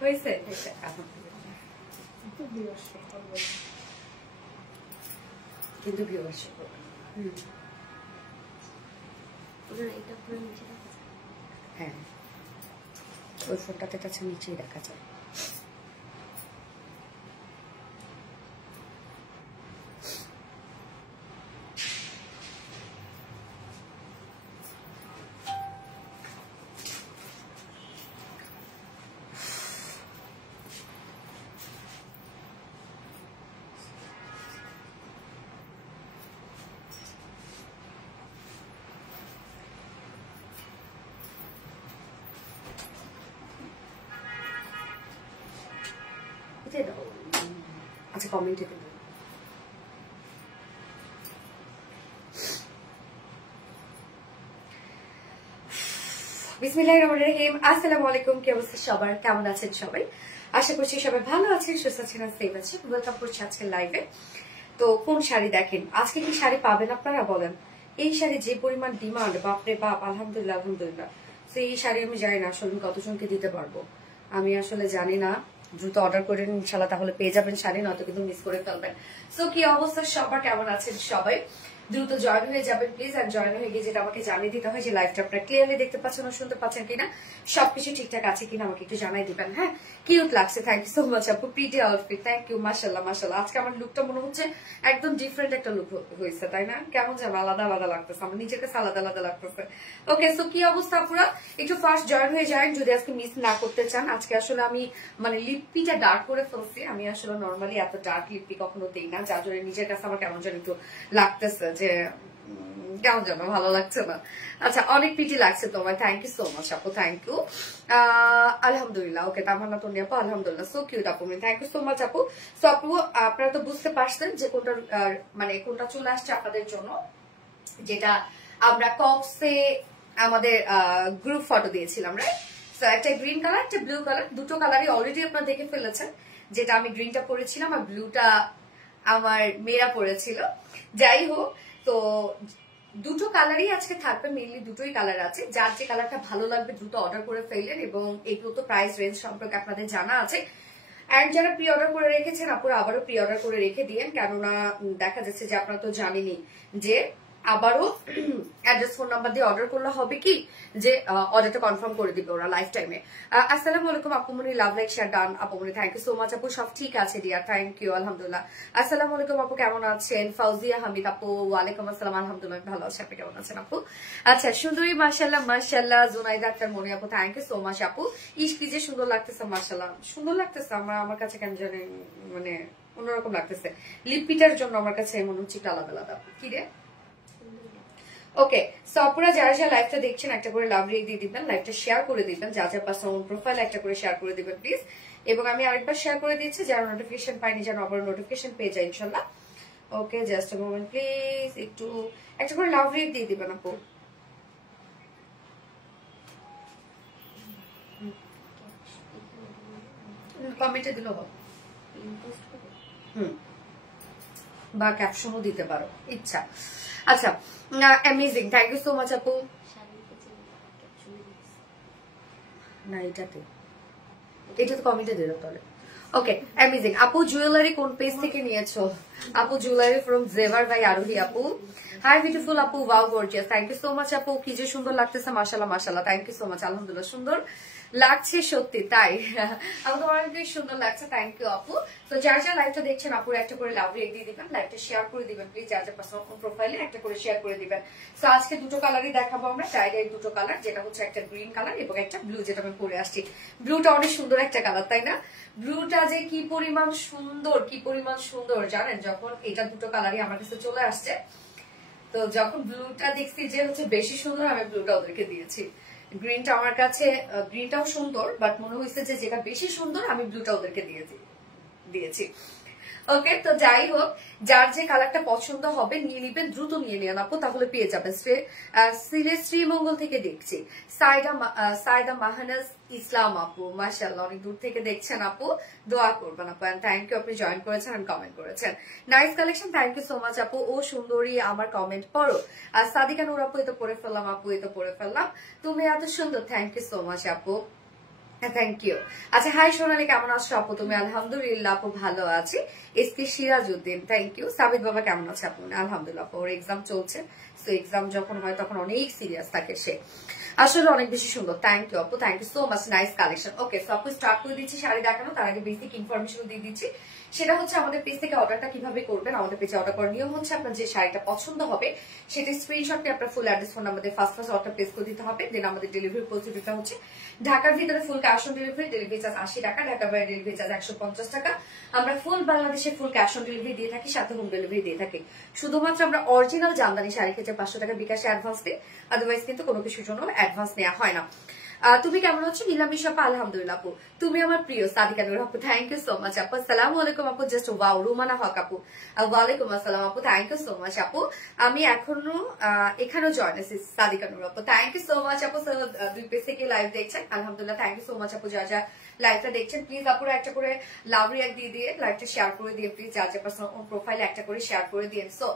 হয়েছে কিন্তু হ্যাঁ ওই ফোনটাতে কাছে নিচেই দেখা যায়। আচ্ছা কমেন্টে দেবো। বিসমিল্লাহির রহমানির রহিম। আসসালামু আলাইকুম। কি অবস্থা সবার, কেমন আছেন সবাই? আশা করছি সবাই ভালো আছেন, সুস্থ আছেন, সেফ আছেন। ওয়েলকাম করছি আজকের লাইভে। তো কোন শাড়ি দেখেন আজকে, কি শাড়ি পাবেন আপনারা বলেন? এই শাড়ি যে পরিমাণ ডিমান্ড, বাপরে বাপ, আলহামদুলিল্লাহ আলহামদুলিল্লাহ। তো এই শাড়ি আমি জানি না আসলে কতজনকে দিতে পারবো, আমি আসলে জানি না। দ্রুত অর্ডার করেন ইনশাল্লাহ, তাহলে পেয়ে যাবেন শাড়ি, নয়তো কিন্তু মিস করে ফেলবেন। সো কি অবস্থা সবার, কেমন আছেন সবাই? দ্রুত জয়েন হয়ে যাবেন প্লিজ। আর জয়েন হয়ে গিয়ে যেটা আমাকে জানিয়ে দিতে হয় যে লাইভটা আপনারা ক্লিয়ারলি দেখতে পাচ্ছেন ও শুনতে পাচ্ছেন কিনা, সবকিছু ঠিকঠাক আছে কিনা আমাকে একটু জানাই দিবেন। হ্যাঁ, কিউট লাগছে, থ্যাংক ইউ সো মাচ আপু, প্রিটি আউটফিট, থ্যাংক ইউ। মাশাআল্লাহ মাশাআল্লাহ, আজকে আমার লুকটা মনে হচ্ছে একদম ডিফারেন্ট একটা লুক হয়েছে, তাই না? কেমন যেন আলাদা আলাদা লাগতেছে, আমার নিজের কাছে আলাদা আলাদা লাগতেছে। ওকে, সো কি অবস্থা আপুরা, একটু ফার্স্ট জয়েন হয়ে যান যদি আজকে মিস না করতে চান। আজকে আসলে আমি মানে লিপপিটা ডার্ক করে ফেলছি, আমি আসলে নর্মালি এত ডার্ক লিপি কখনো দিই না, যার জন্য নিজের কাছে আমার কেমন যেন একটু লাগতেছে যে কেমন যেন ভালো লাগছে না। আচ্ছা, অনেক পিটি লাগছে তোমার, থ্যাংক ইউ সো মাচ আপু, থ্যাংক ইউ। আলহামদুলিল্লাহ, ওকে তামান্না তনি আপু, আলহামদুলিল্লাহ, সো কিউট আপু, থ্যাংক ইউ সো মাচ আপু। সো আপু আপনারা তো বুঝতে পারছেন যে কোনটা মানে কোনটা চলে আসছে আপনাদের জন্য, যেটা আমরা কক্সে আমাদের গ্রুপ ফটো দিয়েছিলাম, রাইট? সো একটা গ্রিন কালার, একটা ব্লু কালার, দুটো কালারই অলরেডি আপনারা দেখে ফেলেছেন। যেটা আমি গ্রিনটা পরেছিলাম আর ব্লুটা আমার মেয়েরা পরেছিল। যাই হোক, তো দুটো কালারই আজকে থাকবে, মেইনলি দুটোই কালার আছে। যার যে কালারটা ভালো লাগবে দ্রুত অর্ডার করে ফেললেন, এবং এগুলো তো প্রাইস রেঞ্জ সম্পর্কে আপনাদের জানা আছে। এন্ড যারা প্রি অর্ডার করে রেখেছেন আপুরা আবারও প্রি অর্ডার করে রেখে দিয়েন, কেননা দেখা যাচ্ছে যে আপনারা তো জানেনই যে আবারও অ্যাড্রেস ফোন নাম্বার দিয়ে অর্ডার করলে হবে কি যে অর্ডারটা কনফার্ম করে দিবে ওরা লাইফ টাইমে। আসসালামু আলাইকুম আপুমনি, লাভ লাইক শেয়ার ডান আপুমনি, থ্যাংক ইউ সো মাচ আপু, সব ঠিক আছে ডিয়ার, থ্যাংক ইউ আলহামদুলিল্লাহ। আসসালামু আলাইকুম আপু, কেমন আছেন? ফাউজিয়া হামিদ আপু, ওয়ালাইকুম আসসালাম, আলহামদুলিল্লাহ ভালো আছি, আপনি কেমন আছেন আপু? আচ্ছা, সুন্দরী মাশাআল্লাহ মাশাআল্লাহ, জুনাইদা আক্তার মনি আপু, থ্যাংক ইউ সো মাচ আপু। ইস কি যে সুন্দর লাগতেছে, মাশাআল্লাহ সুন্দর লাগতেছে। আমার কাছে কেন জানি মানে অন্যরকম লাগতেছে, লিপিটার জন্য আমার কাছে মনে হচ্ছে একটু আলাদা আলাদা। কি রে, ওকে। সো আপনারা যারা যারা লাইভটা দেখছেন একটা করে লাভ রেক দিয়ে দিবেন, লাইভটা শেয়ার করে দিবেন, যা যা পার্সোনাল প্রোফাইল একটা করে শেয়ার করে দিবেন প্লিজ। এবং আমি আরেকবার শেয়ার করে দিচ্ছি, যারা নোটিফিকেশন পাইনি যেন আবার নোটিফিকেশন পেয়ে যায় ইনশাল্লাহ। ওকে, জাস্ট আ মোমেন্ট প্লিজ, একটু একটা করে লাভ রেক দিয়ে দিবেন আপু। কমেন্টে দিলেও হবে, বা ক্যাপশনও দিতে পারো, ইচ্ছা। আচ্ছা, amazing, thank you so much আপু। না এটা তো কমেন্টে দিল তাহলে। ওকে, অ্যামেজিং আপু। জুয়েলারি কোন পেজ থেকে নিয়েছো আপু? Jewellery from Zevar by Arohi আপু। হাই বিউটিফুল আপু, wow gorgeous, thank you so much আপু। কি যে সুন্দর লাগতেছে, মাশাআল্লাহ মাশাআল্লাহ, থ্যাংক ইউ সো মাচ, আলহামদুলিল্লাহ সুন্দর লাগছে সত্যি, তাই আমাকে অনেক সুন্দর লাগছে, থ্যাংক ইউ আপু। তো যারা যারা লাইভটা দেখছেন আপুর একটা করে লাভ রেক দিয়ে দিবেন, লাইভটা শেয়ার করে দিবেন প্লিজ, যার যার পার্সোনাল প্রোফাইলে একটা করে শেয়ার করে দিবেন। তো আজকে দুটো কালারই দেখাবো আমরা, ডাইরেক্ট দুটো কালার, যেটা হচ্ছে একটা গ্রিন কালার এবং একটা ব্লু, যেটা আমি পরে আসছি। ব্লুটা অনেক সুন্দর একটা কালার, তাই না? ব্লুটা যে কি পরিমাণ সুন্দর, কি পরিমাণ সুন্দর জানেন, যখন এটা দুটো কালারই আমার কাছে চলে আসছে, তো যখন ব্লুটা দেখছি যে হচ্ছে বেশি সুন্দর, আমি ব্লুটা ওদেরকে দিয়েছি। গ্রিনটা আমার কাছে, গ্রিনটাও সুন্দর, বাট মনে হয়েছে যে যেটা বেশি সুন্দর আমি ব্লুটা ওদেরকে দিয়েছি। ওকে, তো যাই হোক, যার যে কালারটা পছন্দ হবে নিয়ে নিবেন, দ্রুত নিয়ে নেন আপু, তাহলে পেয়ে যাবেন। সিলেট শ্রীমঙ্গল থেকে দেখছি, সাইদা মাহানাজ ইসলাম আপু, মাশাআল্লাহ অনেক দূর থেকে দেখছেন আপু, দোয়া করবেন আপু। থ্যাংক ইউ, আপনি জয়েন করেছেন আর কমেন্ট করেছেন, nice collection, thank you so much আপু। ও সুন্দরী, আমার কমেন্ট পড়ো। আর সাদিকা নূর আপু, এ তো পড়ে ফেললাম আপু, এ তো পড়ে ফেললাম, তুমি এত সুন্দর, থ্যাংক ইউ সো মাচ আপু। Thank you. আচ্ছা হাই সোনালি, কেমন আছো আপু তুমি? আলহামদুলিল্লাহ আপু ভালো আছি। SK Sirajuddin, thank you. Sabit বাবা কেমন আছে আপু? আলহামদুলিল্লাহ, ওর এক্সাম চলছে, তো এক্সাম যখন হয় তখন অনেক সিরিয়াস থাকে সে, আসলে অনেক বেশি সুন্দর। থ্যাংক ইউ আপু, thank you so much, nice collection. Okay so আপু স্টার্ট করে দিচ্ছি শাড়ি দেখানো, তার আগে বেসিক ইনফরমেশন দিয়ে দিচ্ছি। সেটা হচ্ছে আমাদের পেজ থেকে অর্ডারটা কিভাবে করবেন। আমাদের পেজে অর্ডার করার নিয়ম হচ্ছে আপনার যে শাড়িটা পছন্দ হবে সেটা স্ক্রিনশট নিয়ে আপনার ফুল অ্যাড্রেস ফোন নাম্বার দিয়ে ফার্স্ট অর্ডার প্লেস করে দিতে হবে। দেন আমাদের ডেলিভারি প্রসিডিউরটা হচ্ছে ঢাকার ভিতরে full cash on delivery, delivery charge 80 টাকা, ঢাকার বাইরে ডেলিভারি চার্জ 150 টাকা। আমরা ফুল বাংলাদেশে ফুল ক্যাশ অন ডেলিভারি দিয়ে থাকি, সাথে হোম ডেলিভারি দিয়ে থাকি। শুধুমাত্র আমরা অরিজিনাল জামদানি শাড়ি ক্ষেত্রে 500 টাকা বিকাশে অ্যাডভান্স দিই, আদারওয়াইজ কিন্তু কোনো কিছুর জন্য অ্যাডভান্স নেওয়া হয় না। তুমি কেমন আছো? নীলামিশা আপা আলহামদুলিল্লাহ আপু। তুমি আমার প্রিয় সাদিকা নূর আপু, থ্যাংক ইউ সো মাচ আপু। আসসালামু আলাইকুম আপু, জাস্ট ওয়াও। রুমানা হক আপু, ওয়ালাইকুম আসসালাম আপু, থ্যাংক ইউ সো মাচ আপু। আমি এখনো এখানেও জয়েন আছি সাদিকা নূর আপু, থ্যাংক ইউ সো মাচ আপু। দুই পেজ থেকে লাইভ দেখছেন, আলহামদুলিল্লাহ, থ্যাংক ইউ সো মাচ আপু। যা লাইভটা দেখছেন প্লিজ আপুরা একটা করে লাভ রিয়াক্ট দিয়ে লাইভটা শেয়ার করে দিয়ে প্লিজ যা পার্সোনাল প্রোফাইলে একটা করে শেয়ার করে দিন। সো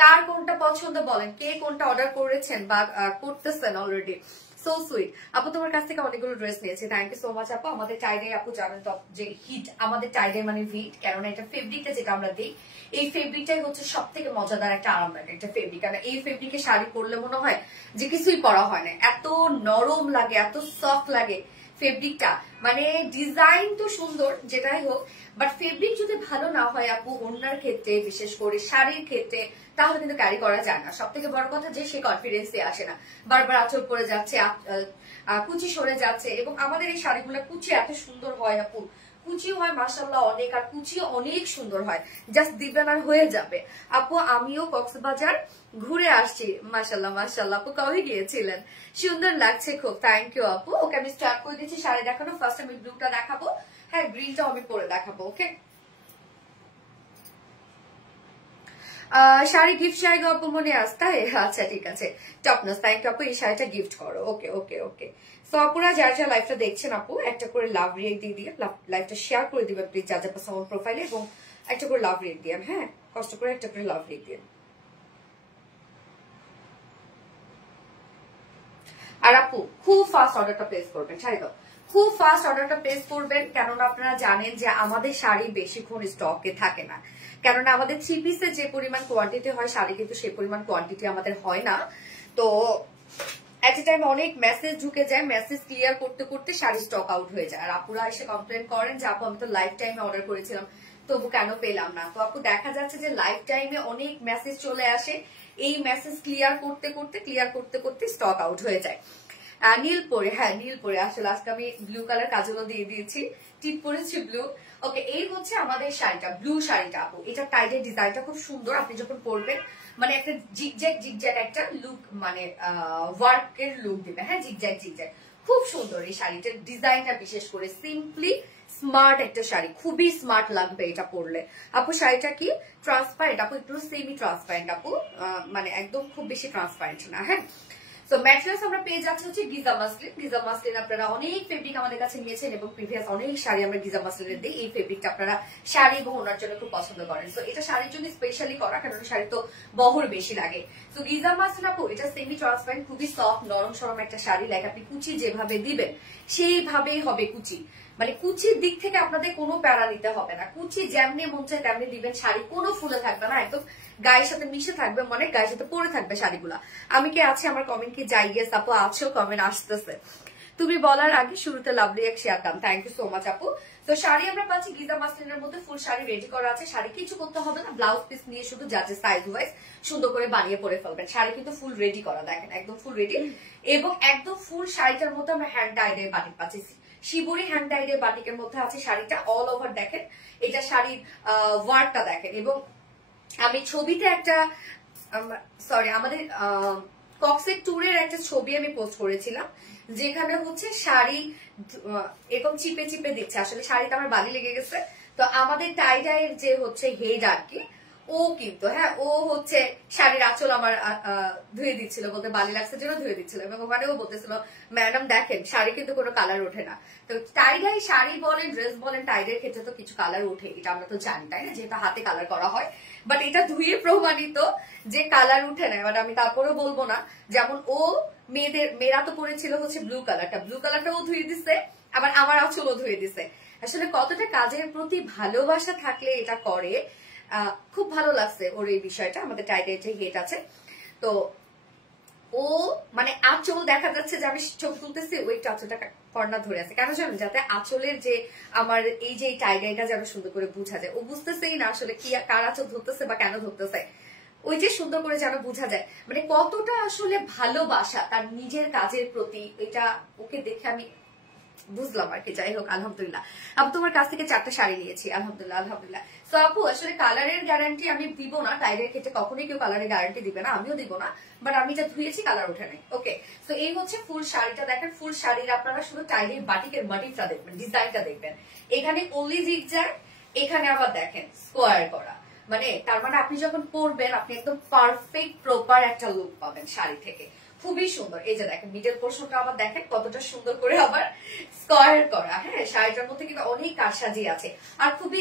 কার কোনটা পছন্দ বলেন, কে কোনটা অর্ডার করেছেন বা করতেছেন অলরেডি। সো সুইট আপু, তোমার কাছ থেকে অনেকগুলো ড্রেস নিয়েছি, থ্যাংক ইউ সো মাচ আপু। আমাদের টাইডাই আপু জানেন তো যে হিট, আমাদের টাইডাই মানে হিট, কেননা এটা ফেব্রিকটা যেটা আমরা দিই, এই ফেব্রিকটাই হচ্ছে সব থেকে মজাদার একটা আরামদায়ক একটা ফেব্রিক। কারণ এই ফেব্রিকে শাড়ি পরলে মনে হয় যে কিছুই পরা হয় না, এত নরম লাগে, এত সফট লাগে ফেব্রিকটা। মানে ডিজাইন তো সুন্দর যেটাই হোক, বাট ফেব্রিক যদি ভালো না হয় আপু, ওড়নার ক্ষেত্রে বিশেষ করে শাড়ির ক্ষেত্রে, তাহলে কিন্তু ক্যারি করা যায় না। সব থেকে বড় কথা যে সে কনফিডেন্সে আসে না, বারবার আঁচড় পড়ে যাচ্ছে, কুচি সরে যাচ্ছে। এবং আমাদের এই শাড়িগুলো কুচি এত সুন্দর হয় আপু, কুচি হয় মাশাআল্লাহ অনেক, আর কুচি অনেক সুন্দর হয়, জাস্ট দিবেন আর হয়ে যাবে আপু। আমিও কক্সবাজার ঘুরে আসছি, মাশাআল্লাহ মাশাআল্লাহ আপু। কবে গিয়েছিলেন? সুন্দর লাগছে খুব, থ্যাংক ইউ আপু। ওকে আমি স্টার্ট করে দিচ্ছি শাড়ি দেখানো। ফার্স্ট আমি ব্লুটা দেখাবো, হ্যাঁ গ্রিনটাও আমি পরে দেখাবো। ওকে শাড়ি গিফট শাড়ি গল্প মনে আসতে, আচ্ছা ঠিক আছে, টপনাস থ্যাংক ইউ আপু, এই শাড়িটা গিফট করো। ওকে ওকে ওকে সো আপুরা যারা যারা লাইভটা দেখছেন আপু, একটা করে লাভ রিয়েক্ট দিয়ে লাইভটা শেয়ার করে দিবেন প্লিজ যা যা পার্সোনাল প্রোফাইলে, এবং একটা করে লাভ রিয়েক্ট দিন, হ্যাঁ কষ্ট করে একটা করে লাভ রিয়েক্ট দিন। আর আপু খুব ফাস্ট অর্ডারটা প্লেস করবেন, শাড়ি দাও, খুব ফাস্ট অর্ডারটা প্লেস করবেন, কেননা আপনারা জানেন যে আমাদের শাড়ি বেশিক্ষণ স্টকে থাকে না, কেননা আমাদের থ্রি পিসের যে পরিমাণ কোয়ান্টিটি হয় শাড়ি কিন্তু সেই পরিমাণ কোয়ান্টিটি আমাদের হয় না। তো এট এ টাইম অনেক মেসেজ ঢুকে যায়, মেসেজ ক্লিয়ার করতে করতে শাড়ি স্টক আউট হয়ে যায়। আর আপুরা এসে কমপ্লেন করেন যে আপু আমি তো লাইফ টাইমে অর্ডার করেছিলাম, তবু কেন পেলাম না। তো আপু দেখা যাচ্ছে যে লাইফ টাইমে অনেক মেসেজ চলে আসে, এই মেসেজ ক্লিয়ার করতে করতে স্টক আউট হয়ে যায়। নীল পরে, হ্যাঁ নীল পরে, আসলে আজকে আমি ব্লু কালার কাজলও দিয়ে দিয়েছি, টিপ পরেছি ব্লু। ওকে এই হচ্ছে আমাদের শাড়িটা, ব্লু শাড়িটা আপু। এটা টাইডের ডিজাইনটা খুব সুন্দর, আপনি যখন পরবেন মানে একটা জিগজ্যাগ একটা লুক, মানে ওয়ার্কের লুক দিবে, হ্যাঁ জিগজ্যাগ খুব সুন্দর এই শাড়িটার ডিজাইনটা, বিশেষ করে সিম্পলি স্মার্ট একটা শাড়ি, খুবই স্মার্ট লাগবে এটা পরলে আপু। শাড়িটা কি ট্রান্সপারেন্ট আপু, একটু সেমি ট্রান্সপারেন্ট আপু, মানে একদম খুব বেশি ট্রান্সপারেন্ট না, হ্যাঁ। সো ম্যাটেরিয়ালস আমরা পেয়ে যাচ্ছি হচ্ছে গিজা মাসলিন। গিজা মাসলিন আপনারা অনেক ফেব্রিক আমাদের কাছে নিয়েছেন এবং প্রিভিয়াস অনেক শাড়ি আমরা গিজা মাসলিনের দিই। এই ফেব্রিকটা আপনারা শাড়ি এবং ওনার জন্য খুব পছন্দ করেন। সো এটা শাড়ির জন্য স্পেশালি করা, কারণ শাড়ি তো বহর বেশি লাগে। তো গিজা মাসলিন আপু এটা সেমি ট্রান্সপারেন্ট, খুবই সফট নরম সরম একটা শাড়ি, লাইক আপনি কুচি যেভাবে দিবেন সেইভাবেই হবে কুচি, মানে কুচির দিক থেকে আপনাদের কোনো প্যারা নিতে হবে না, কুচি যেমনি মন চায় তেমনি দিবেন, শাড়ি কোনো ফুলে থাকবে না, একদম গায়ের সাথে মিশে থাকবে, মানে গায়ের সাথে পরে থাকবে শাড়িগুলা। আমি কি আছে আমার কমেন্ট কি যাই গেস আপু, আছো কমেন্ট আসতেছে। তুমি বলার আগে শুরুতে লাভলি এক শেয়ার দাম, থ্যাংক ইউ সো মাচ আপু। তো শাড়ি আমরা পাচ্ছি গিজা মাসলিনের মধ্যে, ফুল শাড়ি রেডি করা আছে, শাড়ি কিছু করতে হবে না, ব্লাউজ পিস নিয়ে শুধু যাচ্ছে সাইজ ওয়াইজ সুন্দর করে বানিয়ে পরে ফেলবেন। শাড়ি কিন্তু ফুল রেডি করা, দেখেন একদম ফুল রেডি, এবং একদম ফুল শাড়িটার মধ্যে আমরা হ্যান্ড টাইডের বাটিক পাচ্ছি, শিবরি হ্যান্ড টাইডের বাটিকের মধ্যে আছে শাড়িটা, অল ওভার দেখেন এটা শাড়ির ওয়ার্কটা দেখেন। এবং আমি ছবিতে একটা, সরি আমাদের কক্সের ট্যুরের একটা ছবি আমি পোস্ট করেছিলাম, যেখানে হচ্ছে শাড়ি এরকম চিপে চিপে দিচ্ছে, আসলে শাড়িটা আমার বালি লেগে গেছে। তো আমাদের টাইডাইয়ের যে হচ্ছে হেড আর কি, ও কিন্তু হ্যাঁ ও হচ্ছে শাড়ির আঁচল আমার ধুয়ে দিচ্ছিল, বলতে বালি লাগছে জন্য ধুয়ে দিচ্ছিল, এবং ওখানে ও বলতেছিল ম্যাডাম দেখেন শাড়ি কিন্তু কোনো কালার ওঠে না। তো টাইডাই শাড়ি বলেন ড্রেস বলেন টাইডের ক্ষেত্রে তো কিছু কালার ওঠে, এটা আমরা তো জানি তাই না, যেটা হাতে কালার করা হয়। বাট এটা ধুয়ে প্রমাণিত যে কালার উঠে না। এবার আমি তারপরেও বলবো না, যেমন ও মেয়েরা তো পরেছিল হচ্ছে ব্লু কালারটা ও ধুয়ে দিচ্ছে, আবার আমার আঁচলও ধুয়ে দিছে। আসলে কতটা কাজের প্রতি ভালোবাসা থাকলে এটা করে। খুব ভালো লাগছে ওর এই বিষয়টা। আমাদের টাইটের যে হেট আছে, তো ও মানে আঁচল দেখা যাচ্ছে যে আমি চোখ তুলতেছি, ওই আঁচলটা কর্নার ধরে আছে কেন জানো, যাতে আঁচলের যে আমার এই যে টাইডাইটা যেন সুন্দর করে বোঝা যায়। ও বুঝতেছেই না আসলে কি কার আঁচল ধরতেছে বা কেন ধরতেছে, ওই যে সুন্দর করে যেন বোঝা যায়, মানে কতটা আসলে ভালোবাসা তার নিজের কাজের প্রতি। এটা ওকে দেখে আমি বুঝলাম আর কি। যাই হোক আলহামদুলিল্লাহ। আপু তোমার কাছ থেকে 4টা শাড়ি নিয়েছি, আলহামদুলিল্লাহ আলহামদুলিল্লাহ। তো আপু আসলে কালারের গ্যারান্টি আমি দিব না, টাইডের ক্ষেত্রে কখনোই কেউ কালারের গ্যারান্টি দিবে না, আমিও দিব না। বাট আমি যা ধুয়েছি কালার ওঠে নাই। ওকে, তো এই হচ্ছে ফুল শাড়িটা। দেখেন ফুল শাড়ির আপনারা শুধু টাইডের বাটিকের মাটিটা দেখবেন, ডিজাইনটা দেখবেন। এখানে অনলি জিগজ্যাগ, এখানে আবার দেখেন স্কোয়ার করা, মানে তার মানে আপনি যখন পরবেন আপনি একদম পারফেক্ট প্রপার একটা লুক পাবেন শাড়ি থেকে। খুবই সুন্দর। এই যে দেখেন মিডল পোর্শনটা আবার দেখেন কতটা সুন্দর করে আবার স্কোয়ার করা। হ্যাঁ, শাড়িটার মধ্যে কিন্তু অনেক কারসাজি আছে, আর খুবই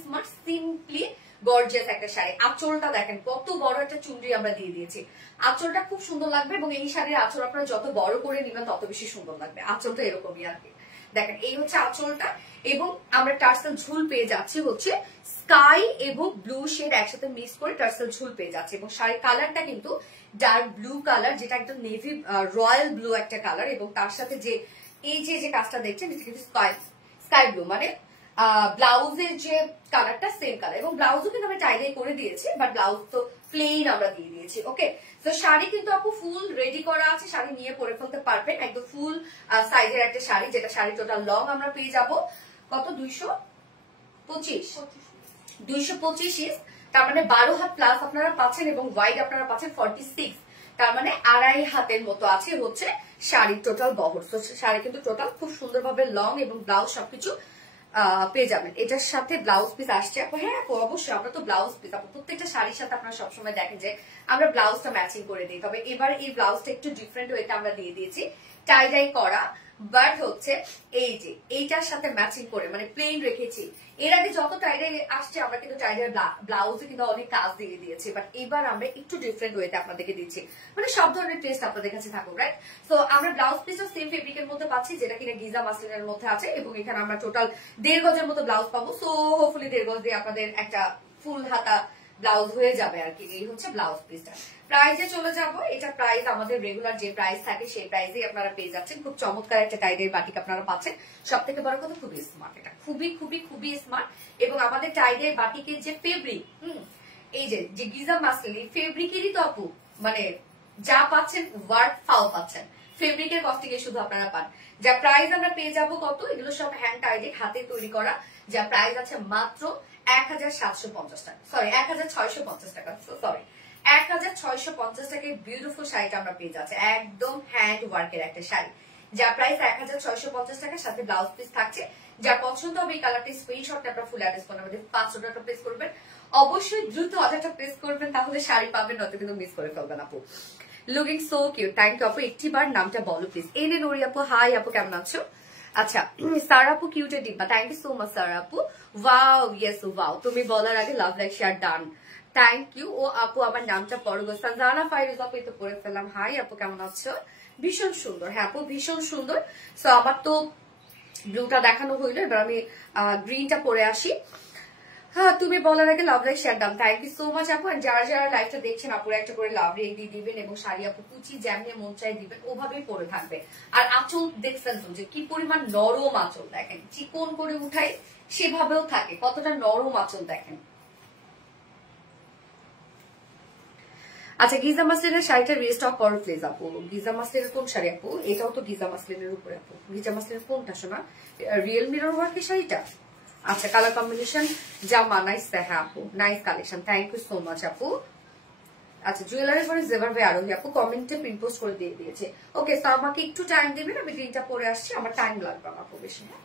স্মার্ট সিম্পলি গর্জিয়াস একটা শাড়ি। আঁচলটা দেখেন কত বড় একটা চুনরি আমরা দিয়ে দিয়েছি, আঁচলটা খুব সুন্দর লাগবে। এবং এই শাড়ির আঁচল আপনারা যত বড় করে নেবেন তত বেশি সুন্দর লাগবে। আঁচলটা এরকমই আর কি। দেখেন এই হচ্ছে আঁচলটা, এবং আমরা টার্সেল ঝুল পেয়ে যাচ্ছি হচ্ছে স্কাই এবং ব্লু শেড একসাথে মিক্স করে টার্সেল ঝুল পেয়ে যাচ্ছে। এবং শাড়ির কালারটা কিন্তু ডার্ক ব্লু কালার, যেটা একদম নেভি রয়্যাল ব্লু একটা কালার। এবং তার সাথে যে এই যে কাজটা দেখছেন এটা কিন্তু স্কাই ব্লু, মানে ব্লাউজের যে কালারটা সেম কালার। এবং ব্লাউজও কিন্তু আমরা টাইডাই করে দিয়েছি, বাট ব্লাউজ তো প্লেন আমরা দিয়ে দিয়েছি। ওকে, তো শাড়ি কিন্তু আপু ফুল রেডি করা আছে, শাড়ি নিয়ে পরে ফেলতে পারবেন। একদম ফুল সাইজের একটা শাড়ি, যেটা শাড়ি টোটাল লং আমরা পেয়ে যাব কত 225 ইঞ্চ, তার মানে 12 হাত প্লাস আপনারা পাচ্ছেন, এবং ওয়াইড আপনারা পাচ্ছেন 46, তার মানে 2.5 হাতের মতো আছে হচ্ছে শাড়ির টোটাল বহর। তো শাড়ি কিন্তু টোটাল খুব সুন্দরভাবে লং এবং ব্লাউজ সবকিছু পেয়ে যাবেন। এটার সাথে ব্লাউজ পিস আসছে। হ্যাঁ অবশ্যই আমরা তো ব্লাউজ পিস প্রত্যেকটা শাড়ির সাথে আপনারা সবসময় দেখেন যে আমরা ব্লাউজটা ম্যাচিং করে দিই, তবে এবার এই ব্লাউজটা একটু ডিফারেন্ট ওয়েতে আমরা দিয়ে দিয়েছি, টাই ডাই করা, বাট হচ্ছে এই যে এইটার সাথে ম্যাচিং করে মানে প্লেন রেখেছি। এর আগে যত টাইডাই আসছে আমরা কিন্তু টাইডাই ব্লাউজে কিন্তু অনেক কাজ দিয়ে দিয়েছি, বাট এবার আমরা একটু ডিফারেন্ট ওয়েতে আপনাদেরকে দিচ্ছি, মানে সব ধরনের টেস্ট আপনাদের কাছে থাকুক, রাইট? তো আমরা ব্লাউজ পিসও সেম ফেব্রিকের মধ্যে পাচ্ছি, যেটা কিনা গিজা মাসলিনের মধ্যে আছে, এবং এখানে আমরা টোটাল 1.5 গজের মতো ব্লাউজ পাবো। সো হোপফুলি 1.5 গজ দিয়ে আপনাদের একটা ফুল হাতা ব্লাউজ হয়ে যাবে আর কি। এই হচ্ছে ব্লাউজ পিসটা। প্রাইসে চলে যাব, এটা প্রাইস আমাদের রেগুলার যে প্রাইস থাকে সেই প্রাইসেই আপনারা পেয়ে যাচ্ছেন। খুব চমৎকার একটা টাইডের বাটিক আপনারা পাচ্ছেন। সব থেকে বড় কথা খুবই স্মার্ট, এটা খুবই স্মার্ট। এবং আমাদের টাইডের বাটিকের যে ফেব্রিক, এই যে গিজা মাসলিন ফেব্রিকেরই তো আপু, মানে যা পাচ্ছেন ওয়ার্ক ফাও পাচ্ছেন, ফেব্রিকের কস্টিং এ শুধু আপনারা পান। যা প্রাইস আমরা পেয়ে যাব কত, এগুলো সব হ্যান্ড টাইডে হাতে তৈরি করা, যা প্রাইস আছে মাত্র 1750 টাকা, সরি 1650 টাকা, সরি 1650 টাকায় বিউটিফুল শাড়িটা আমরা পেয়ে যাচ্ছি, একদম হ্যান্ড ওয়ার্কের একটা শাড়ি, যা প্রাইস 1650 টাকা, সাথে ব্লাউজ পিস থাকছে। যা পছন্দ হবে এই কালারটি স্ক্রিনশট আপনারা ফুল অ্যাড্রেস ফোন নাম্বার 500 টাকা প্লেস করবেন। অবশ্যই দ্রুত অর্ডারটা প্লেস করবেন, তাহলে শাড়ি পাবেন, নয়তো কিন্তু মিস করে ফেলবেন আপু। Looking so cute, thank you আপু। একটিবার নামটা বলো প্লিজ। এনে নরি আপু, হাই আপু, কেমন আছো? আচ্ছা, সারা আপু কিউটের ডিব্বা, thank you so much Sara আপু। ওয়াও, ইয়েস ওয়াও, তুমি বলার আগে love like share done, thank you. ও আপু আমার নামটা পড়ো গো, সানজানা ফাইরুজ আপু তো পড়ে ফেললাম। হাই আপু, কেমন আছো? ভীষণ সুন্দর, হ্যাঁ আপু ভীষণ সুন্দর। সো আমার তো ব্লুটা দেখানো হইলো, এবার আমি গ্রিনটা পরে আসি। হ্যাঁ, তুমি বলার আগে love like share done, thank you so much আপু। যারা যারা লাইভটা দেখছেন আপুরা একটা করে লাভ রেক দিয়ে দিবেন, এবং শাড়ি আপু কুচি যেমনি মন চাই দিবেন, ওভাবেই পরে থাকবে। আর আঁচল দেখছেন তো যে কি পরিমাণ নরম আঁচল, দেখেন চিকন করে উঠাই সেভাবেও থাকে, কতটা নরম আঁচল দেখেন। আচ্ছা, গিজা মাসলিনের শাড়িটা রিস্টক করো প্লিজ আপু। গিজা মাসলিনের কোন শাড়ি আপু? এটাও তো গিজা মাসলিনের উপরে আপু। গিজা মাসলিনের কোনটা শোনা? রিয়েল মিরর ওয়ার্কের শাড়িটা? আচ্ছা, কালার কম্বিনেশন যা মানাইছে, হ্যাঁ আপু nice collection, thank you so much আপু। আচ্ছা, জুয়েলারি পরে জেভার ভাই আরোহী আপু কমেন্টে প্রিন্ট পোস্ট করে দিয়ে দিয়েছে। ওকে, তো আমাকে একটু টাইম দিবেন, আমি গ্রিনটা পরে আসছি, আমার টাইম লাগবে আমার খুব বেশি। হ্যাঁ,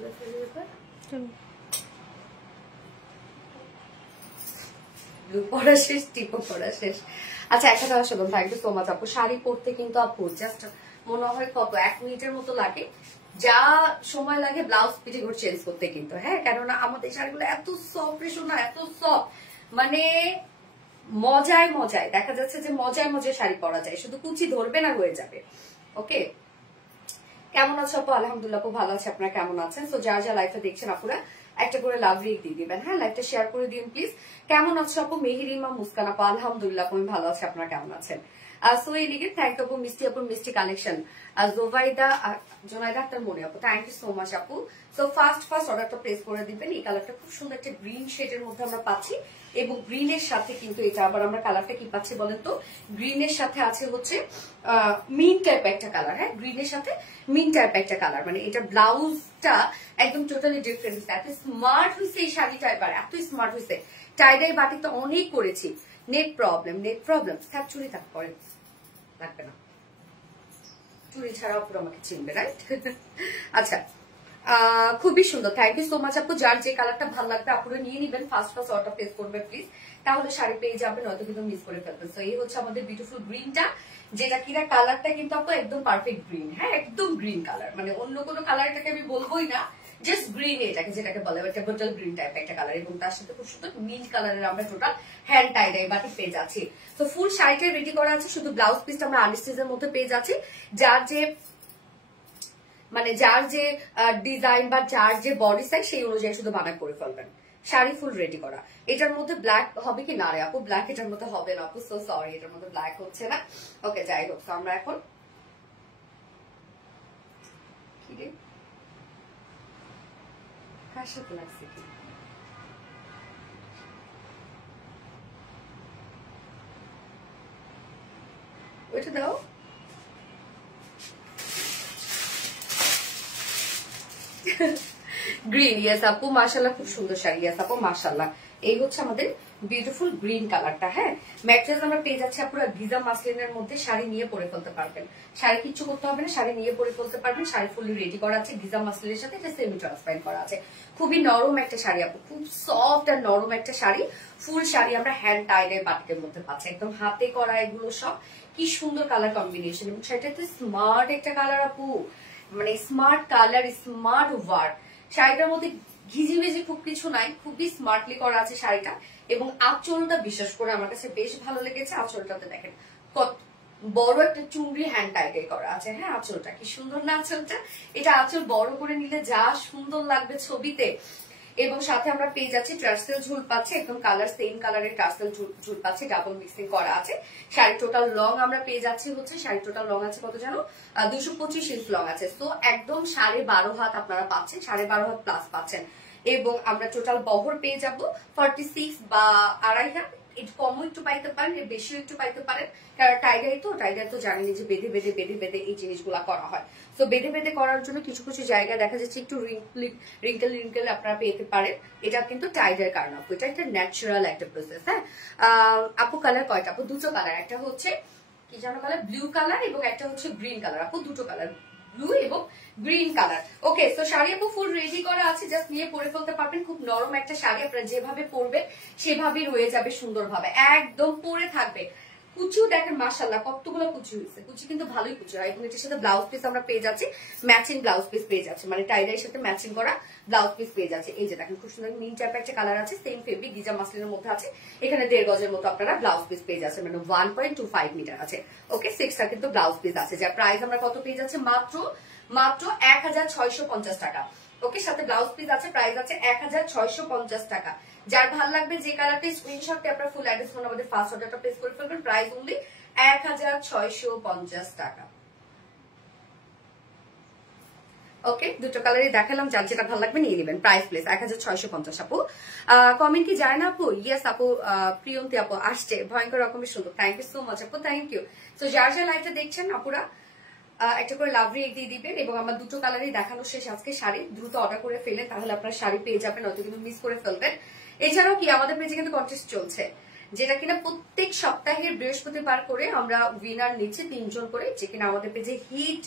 তুলে ফেলি এবার। পড়া শেষ, টিপও পড়া শেষ। আচ্ছা একটা কথা শুনুন, থ্যাংক ইউ সো মাচ আপু। শাড়ি পরতে কিন্তু আপু জাস্ট মনে হয় কত 1 মিনিটের মতো লাগে, যা সময় লাগে ব্লাউজ পেটিকোট চেঞ্জ করতে কিন্তু। হ্যাঁ, কেননা আমাদের শাড়িগুলো এত সফট শোনা, এত সফট, মানে মজায় মজায় দেখা যাচ্ছে যে মজায় মজায় শাড়ি পরা যায়, শুধু কুচি ধরবে না হয়ে যাবে। ওকে, কেমন আছো আপু? আলহামদুলিল্লাহ আপু ভালো আছে, আপনারা কেমন আছেন? সো যারা যা লাইভটা দেখছেন আপুরা একটা করে লাভ রিক দিয়ে দিবেন। হ্যাঁ, লাইভটা শেয়ার করে দিন প্লিজ। কেমন আছো আপু? মেহেরিমা মুস্কান আপু আলহামদুলিল্লাহ আপু আমি ভালো আছি, আপনারা কেমন আছেন? সো এই লিগে থ্যাংক আপু। মিষ্টি আপু মিষ্টি কালেকশন, জোনাইদা আক্তার মনে আপু থ্যাংক ইউ সো মাচ আপু। সো ফার্স্ট অর্ডারটা প্লেস করে দিবেন। এই কালারটা খুব সুন্দর একটা গ্রিন শেডের মধ্যে আমরা পাচ্ছি, এবং গ্রিনের সাথে কিন্তু এটা আবার আমরা কালারটা কি পাচ্ছি বলেন তো? গ্রিনের সাথে আছে হচ্ছে মিন টাইপ একটা কালার। হ্যাঁ, গ্রিনের সাথে মিন টাইপ একটা কালার, মানে এটা ব্লাউজটা একদম টোটালি ডিফারেন্ট। এত স্মার্ট হয়েছে এই শাড়িটা, এবার এত স্মার্ট হয়েছে। টাইডাই বাটিক তো অনেক করেছি, নেট প্রবলেম থাক, চুরি থাক পরে লাগবে না, চুরি ছাড়াও পুরো আমাকে চিনবে, রাইট? আচ্ছা, খুবই সুন্দর, থ্যাংক ইউ সো মাচ আপু। যার যে কালারটা ভালো লাগবে আপুরা নিয়ে নিবেন, ফার্স্ট অর্ডার প্লেস করবে প্লিজ, তাহলে শাড়ি পেয়ে যাবেন, নয়তো কিন্তু মিস করে ফেলবেন। তো এই হচ্ছে আমাদের বিউটিফুল গ্রিনটা, যেটা কিনা কালারটা কিন্তু আপু একদম পারফেক্ট গ্রিন। হ্যাঁ, একদম গ্রিন কালার, মানে অন্য কোনো কালারটাকে আমি বলবোই না, জাস্ট গ্রিন এটাকে, যেটাকে বলে একটা বোতল গ্রিন টাইপ একটা কালার, এবং তার সাথে খুব সুন্দর মিন্ট কালারের আমরা টোটাল হ্যান্ড টাই বাটিক পেয়ে যাচ্ছি। তো ফুল শাড়িটা রেডি করা আছে, শুধু ব্লাউজ পিসটা আমরা আনস্টিচের মধ্যে পেয়ে যাচ্ছি। যার যে মানে যার যে ডিজাইন বা যার যে বডি সাইজ সেই অনুযায়ী শুধু বানায় করে ফেলবেন। শাড়ি ফুল রেডি করা। এটার মধ্যে ব্ল্যাক হবে কি না রে আপু? ব্ল্যাক এটার মধ্যে হবে না আপু, সো সরি, এটার মধ্যে ব্ল্যাক হচ্ছে না। ওকে, যাই হোক, তো আমরা এখন কি রে কার সাথে লাগছে কি ওইটা দাও। গ্রিন, ইয়েস আপু মাশাআল্লাহ, খুব সুন্দর শাড়ি। ইয়েস আপু মাশাআল্লাহ, এই হচ্ছে আমাদের বিউটিফুল গ্রিন কালারটা। হ্যাঁ, ম্যাট্রেস আমরা পেয়ে যাচ্ছি পুরো গিজা মাসলিনের মধ্যে, শাড়ি নিয়ে পরে ফেলতে পারবেন, শাড়ি কিচ্ছু করতে হবে না, শাড়ি নিয়ে পরে ফেলতে পারবেন। শাড়ি ফুলি রেডি করা আছে গিজা মাসলিনের সাথে, এটা সেমি ট্রান্সপারেন্ট করা আছে। খুবই নরম একটা শাড়ি আপু, খুব সফট আর নরম একটা শাড়ি। ফুল শাড়ি আমরা হ্যান্ড টাইডের বাটিকের মধ্যে পাচ্ছি, একদম হাতে করা, এগুলো সব কি সুন্দর কালার কম্বিনেশন, এবং শাড়িটাতে স্মার্ট একটা কালার আপু, মানে স্মার্ট কালার, স্মার্ট ওয়ার্ক। শাড়িটার মধ্যে ঘিজিবিজি খুব কিছু নাই, খুবই স্মার্টলি করা আছে শাড়িটা। এবং আঁচলটা বিশেষ করে আমার কাছে বেশ ভালো লেগেছে। আঁচলটাতে দেখেন কত বড় একটা চুংড়ি হ্যান্ড টাইডে করা আছে। হ্যাঁ, আঁচলটা কি সুন্দর না আঁচলটা, এটা আঁচল বড় করে নিলে যা সুন্দর লাগবে ছবিতে। এবং সাথে আমরা পেয়ে যাচ্ছি টার্সেল ঝুল পাচ্ছি, একদম কালার সেম কালারের টার্সেল ঝুল পাচ্ছি, ডাবল মিক্সিং করা আছে। শাড়ি টোটাল লং আমরা পেয়ে যাচ্ছি হচ্ছে, শাড়ি টোটাল লং আছে কত জানো? 225 ইঞ্চ লং আছে। তো একদম 12.5 হাত আপনারা পাচ্ছেন, 12.5 হাত প্লাস পাচ্ছেন। এবং আমরা টোটাল বহর পেয়ে যাব 46 বা 2.5 হাত, একটু কমও একটু পাইতে পারেন, বেশিও একটু পাইতে পারেন, কারণ টাইগার তো জানেনি যে বেঁধে বেঁধে এই জিনিসগুলা করা হয়। তো বেঁধে করার জন্য কিছু কিছু জায়গায় দেখা যাচ্ছে একটু রিঙ্কেল আপনারা পেতে পারেন, এটা কিন্তু টাইডের কারণ আপু, এটা একটা ন্যাচারাল একটা প্রসেস। হ্যাঁ, আপু কালার কয়টা আপু? দুটো কালার, একটা হচ্ছে কি জানো কালার, ব্লু কালার, এবং একটা হচ্ছে গ্রিন কালার আপু, দুটো কালার, ব্লু এবং গ্রিন কালার। ওকে, তো শাড়ি আপু ফুল রেডি করা আছে, জাস্ট নিয়ে পরে ফেলতে পারবেন। খুব নরম একটা শাড়ি, আপনারা যেভাবে পরবেন সেভাবেই রয়ে যাবে সুন্দরভাবে, একদম পরে থাকবে। কুচিও দেখেন মাশাআল্লাহ কতগুলো কুচি হয়েছে, কুচি কিন্তু ভালোই কুচি হয়। এবং এটার সাথে ব্লাউজ পিস আমরা পেয়ে যাচ্ছি, ম্যাচিং ব্লাউজ পিস পেয়ে যাচ্ছি, মানে টাইডাইয়ের সাথে ম্যাচিং করা ব্লাউজ পিস পেয়ে যাচ্ছে। এই যে দেখেন খুব সুন্দর মিন টাইপ একটা কালার আছে, সেম ফেব্রিক গিজা মাসলিনের মধ্যে আছে। এখানে 1.5 গজের মতো আপনারা ব্লাউজ পিস পেয়ে যাচ্ছেন, মানে 1.25 মিটার আছে। ওকে, 6টা কিন্তু ব্লাউজ পিস আছে, যার প্রাইস আমরা কত পেয়ে যাচ্ছে? মাত্র 1650 টাকা। ওকে, সাথে ব্লাউজ পিস আছে, প্রাইস আছে 1650 টাকা। যার ভালো লাগবে যে কালারটি স্ক্রিনশটে আপনারা ফুল অ্যাড্রেস ফোন আমাদের ফার্স্ট অর্ডারটা প্লেস করে ফেলবেন, প্রাইস অনলি 1650 টাকা। ওকে, দুটো কালারই দেখালাম, যার যেটা ভালো লাগবে নিয়ে নেবেন, প্রাইস প্লেস 1650 আপু। কমেন্ট কি যায় না আপু? ইয়েস আপু, প্রিয়ন্তি আপু আসছে, ভয়ঙ্কর রকমের সুন্দর, থ্যাংক ইউ সো মাচ আপু, থ্যাংক ইউ। তো যার লাইভটা দেখছেন আপুরা একটা করে লাভ রিয়েক্ট দিয়ে দিবেন। এবং আমার দুটো কালারই দেখানো শেষ আজকে শাড়ি, দ্রুত অর্ডার করে ফেলেন, তাহলে আপনারা শাড়ি পেয়ে যাবেন, নয়তো কিন্তু মিস করে ফেলবেন। এছাড়াও কি আমাদের পেজে কিন্তু কন্টেস্ট চলছে, যেটা কিনা প্রত্যেক সপ্তাহের বৃহস্পতিবার করে আমরা উইনার নিচ্ছি 3 জন করে, যে কিনা আমাদের পেজে হিট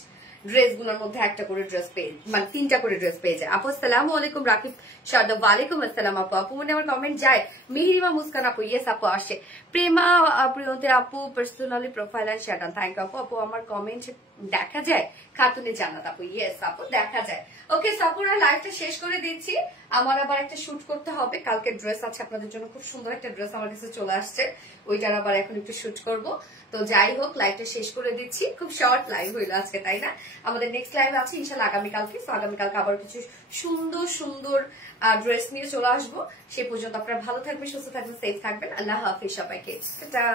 ড্রেসগুলোর মধ্যে একটা করে ড্রেস পেয়ে মানে 3টা করে ড্রেস পেয়ে যায়। আপু আসসালামু আলাইকুম। রাকিব শারদা ওয়ালাইকুম আসসালাম আপু। আপু মনে আমার কমেন্ট যায়। মিহিরিমা মুস্কান আপু ইয়েস আপু আসে। প্রেমা প্রিয়ন্তে আপু পার্সোনালি প্রোফাইল আর শেয়ার থ্যাংক ইউ আপু। আপু আমার কমেন্ট দেখা যায় খাতুনে জান্নাত আপু ইয়েস আপু দেখা যায়। ওকে সাপুরা লাইভটা শেষ করে দিচ্ছি, আমার আবার একটা শুট করতে হবে, কালকে ড্রেস আছে আপনাদের জন্য, খুব সুন্দর একটা ড্রেস আমার কাছে চলে আসছে, ওইটার আবার এখন একটু শুট করব। তো যাই হোক লাইভটা শেষ করে দিচ্ছি, খুব শর্ট লাইভ হইলো আজকে তাই না। আমাদের নেক্সট লাইভ আছে ইনশাল্লাহ আগামীকালকে, তো আগামীকালকে আবার কিছু সুন্দর সুন্দর ড্রেস নিয়ে চলে আসবো। সে পর্যন্ত আপনারা ভালো থাকবেন, সুস্থ থাকবেন, সেফ থাকবেন। আল্লাহ হাফিজ সবাইকে, টাটা।